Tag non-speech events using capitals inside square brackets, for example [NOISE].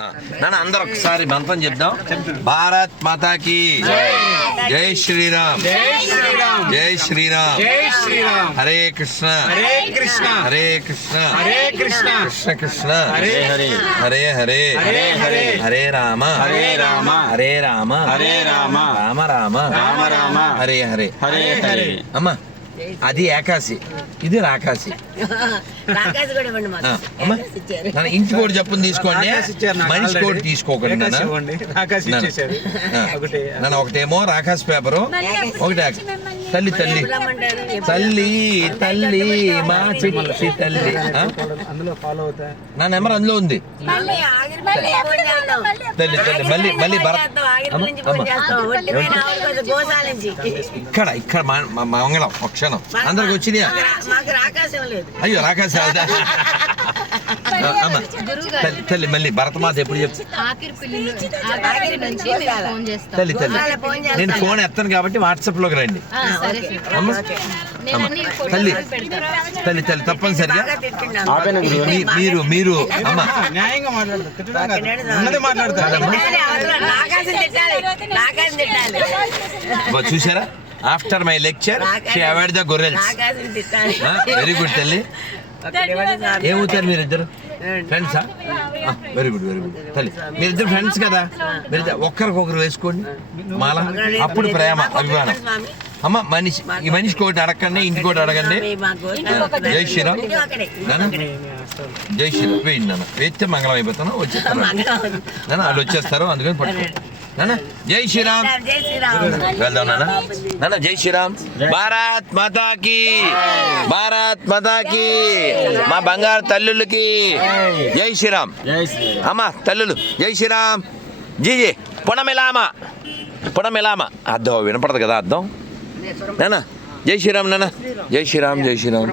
నాన్న అందరూ ఒకసారి మంత్రం చెప్దాం. భారత్ మాతాకి జై శ్రీరామ్. జై శ్రీరామ్. హరే కృష్ణ. హరే కృష్ణ. హరే కృష్ణ. హరే కృష్ణ. కృష్ణ కృష్ణ. హరే హరే. హరే హరే. హరే హరే. హరే రామ. హరే రామ. హరే రామ. హరే రామ. రామ రామ. రామ రామ. హరే హరే. హరే హరే. అమ్మ. అది ఏకాశి. ఇది రాకాశి. [LAUGHS] నాన్న ఇంటి కోడి చెప్పుని తీసుకోండి. మనిషి. కోడి తీసుకోకండి నాన్న. ఒకటేమో రాకాశ పేపరు. ఒకటి తల్లి తల్లి. తల్లి తల్లి మా చిట్టి తల్లి ఆ? అందులో ఫాలో అవుతా? నా నెంబర్ అందులో ఉంది. తల్లి తల్లి మళ్ళీ మళ్ళీ భరత్. ఇక్కడ ఇక్కడ మంగళం ఒక క్షణం. అందరికి లేదు. అయ్యో రాకాశ [LAUGHS] తల్లి తల్లి మళ్ళీ భరతమాత ఎప్పుడు చెప్తా ఆఖరి పిల్లి ఆఖరి నుంచి మీరు ఫోన్ చేస్తాం తల్లి తల్లి. నేను ఫోన్ ఎత్తాను కాబట్టి వాట్సాప్లోకి రండి తల్లి తల్లి తల్లి తప్పనిసరిగా. మీరు మీరు అమ్మ. చూసారా after my lecture she avoid the quarrels very good తల్లి. ఏమవుతారు మీరిద్దరు? ఫ్రెండ్సా వెరీ గుడ్ వెరీ గుడ్ తల్లి మీరిద్దరు ఫ్రెండ్స్ కదా? మీరిద్దరు ఒక్కరికొకరు వేసుకోండి. మాల అప్పుడు ప్రేమ అభిమానం. అమ్మ మనిషి ఈ మనిషికి ఒకటి అడగండి ఇంటికి ఒకటి అడగండి. జై శ్రీరామ్. నాన్న. జై శ్రీరామ్. వేయండి నాన్న. వేస్తే మంగళం అయిపోతాను వచ్చేస్తాను. నాన్న వాళ్ళు వచ్చేస్తారు అందుకని పట్టుకో. నాన్న జై శ్రీరామ్. వెళ్దాం నాన్న నాన్న జై శ్రీరామ్. భారత్ మాతాకి. భారత్ మాతాకి. మా బంగారు తల్లులకి. జై. శ్రీరామ్. అమ్మ తల్లులు జై శ్రీరామ్. జీ జీ పునమిలామ. పునమిలామ. అర్థం వినపడదు కదా అర్థం? నాన్న జై శ్రీరామ్ నాన్న జై శ్రీరామ్ జై శ్రీరామ్.